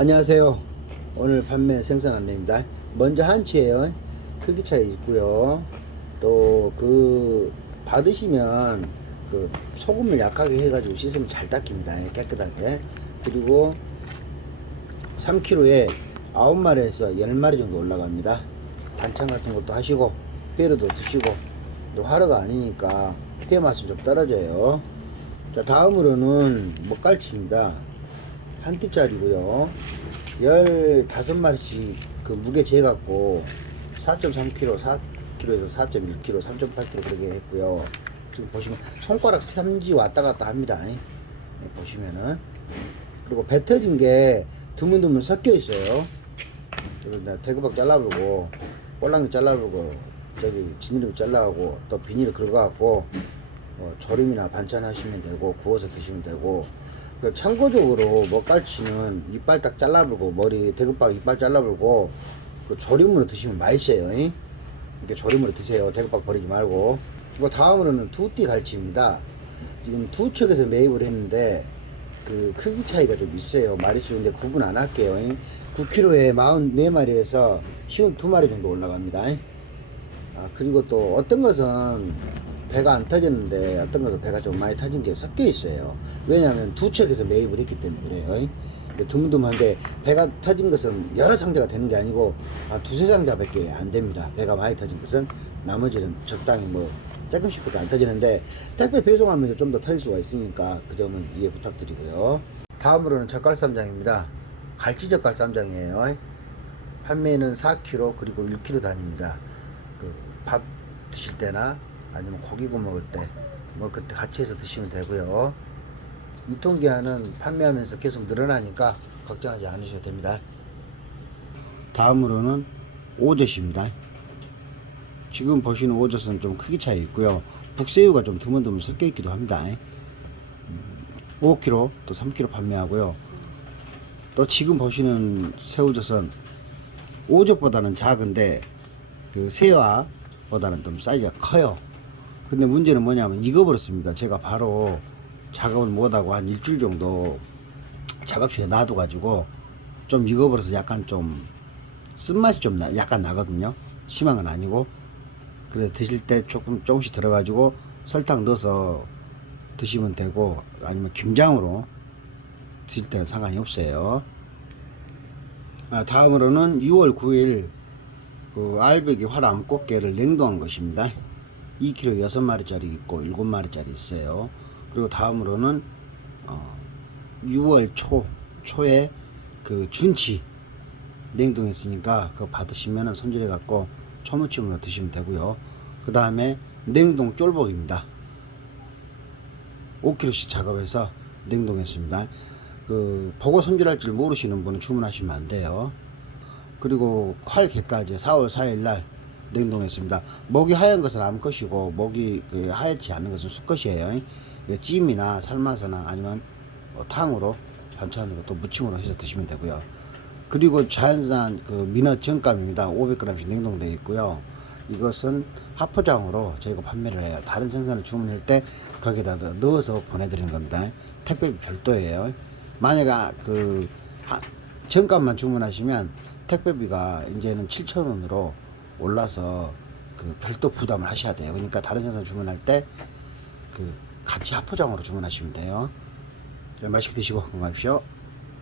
안녕하세요. 오늘 판매 생산 안내입니다. 먼저 한치예요. 크기 차이 있고요. 또 그 받으시면 그 소금을 약하게 해가지고 씻으면 잘 닦입니다. 깨끗하게. 그리고 3kg에 9마리에서 10마리 정도 올라갑니다. 반찬 같은 것도 하시고 회로도 드시고 또 하루가 아니니까 회 맛은 좀 떨어져요. 자 다음으로는 먹갈치입니다. 한 띠짜리고요. 15마리씩 그 무게 재갖고 4.3kg, 4kg에서 4.1kg, 3.8kg 그렇게 했고요. 지금 보시면 손가락 삼지 왔다 갔다 합니다. 네, 보시면은. 그리고 배 터진 게 드문드문 섞여 있어요. 그래서 대구박 잘라버리고, 꼴랑이 잘라버리고, 저기 지느러미 잘라가고, 또 비닐을 긁어갖고, 어, 조림이나 반찬 하시면 되고, 구워서 드시면 되고, 그 참고적으로 먹갈치는 이빨 딱 잘라버리고, 머리 대구박 이빨 잘라버리고, 그 조림으로 드시면 맛있어요. 잉? 이렇게 조림으로 드세요. 대구박 버리지 말고. 그리고 다음으로는 두띠 갈치입니다. 지금 두 척에서 매입을 했는데, 그 크기 차이가 좀 있어요. 마리수 인데 구분 안 할게요. 9kg에 44마리에서 쉬운 2마리 정도 올라갑니다. 아, 그리고 또 어떤 것은 배가 안 터졌는데 어떤 것은 배가 좀 많이 터진 게 섞여 있어요. 왜냐하면 두 척에서 매입을 했기 때문에 그래요. 드문드문한데 배가 터진 것은 여러 상자가 되는 게 아니고 한 두세 상자밖에 안 됩니다. 배가 많이 터진 것은 나머지는 적당히 뭐 조금씩밖에 안 터지는데 택배 배송하면서 좀 더 터질 수가 있으니까 그 점은 이해 부탁드리고요. 다음으로는 젓갈쌈장입니다. 갈치젓갈쌈장이에요. 판매는 4kg 그리고 1kg 단위입니다. 그 밥 드실 때나 아니면 고기 구워 먹을 때 뭐 그때 같이 해서 드시면 되고요. 유통기한은 판매하면서 계속 늘어나니까 걱정하지 않으셔도 됩니다. 다음으로는 오젓입니다. 지금 보시는 오젓은 좀 크기 차이 있고요. 북새우가 좀 드문드문 섞여 있기도 합니다. 음, 5kg 또 3kg 판매하고요. 또 지금 보시는 새우젓은 오젓보다는 작은데 그 새와보다는 좀 사이즈가 커요. 근데 문제는 뭐냐면 익어버렸습니다. 제가 바로 작업을 못하고 한 일주일 정도 작업실에 놔둬가지고 좀 익어버려서 약간 좀 쓴맛이 좀 나, 약간 나거든요. 심한 건 아니고. 그래 드실 때 조금 조금씩 들어가지고 설탕 넣어서 드시면 되고 아니면 김장으로 드실 때는 상관이 없어요. 아, 다음으로는 6월 9일 그 알배기 화람 꽃게를 냉동한 것입니다. 2kg 6마리짜리 있고 7마리짜리 있어요. 그리고 다음으로는 어, 6월 초 초에 그 준치 냉동했으니까 그거 받으시면은 손질해 갖고 초무침으로 드시면 되고요. 그 다음에 냉동 쫄복입니다. 5kg씩 작업해서 냉동했습니다. 그 보고 손질할 줄 모르시는 분은 주문하시면 안 돼요. 그리고 콸게까지 4월 4일 날 냉동했습니다. 목이 하얀 것은 암컷이고 목이 그 하얗지 않은 것은 수컷이에요. 찜이나 삶아서나 아니면 뭐 탕으로 반찬으로 또 무침으로 해서 드시면 되고요. 그리고 자연산 그 민어 정감입니다. 500g씩 냉동되어 있고요. 이것은 하포장으로 저희가 판매를 해요. 다른 생선을 주문할 때 거기다 넣어서 보내드리는 겁니다. 택배비 별도예요. 만약에 그 하- 정감만 주문하시면 택배비가 이제는 7,000원으로 올라서 그 별도 부담을 하셔야 돼요. 그러니까 다른 생선 주문할 때 그 같이 하포장으로 주문하시면 돼요. 자, 맛있게 드시고 건강하십시오.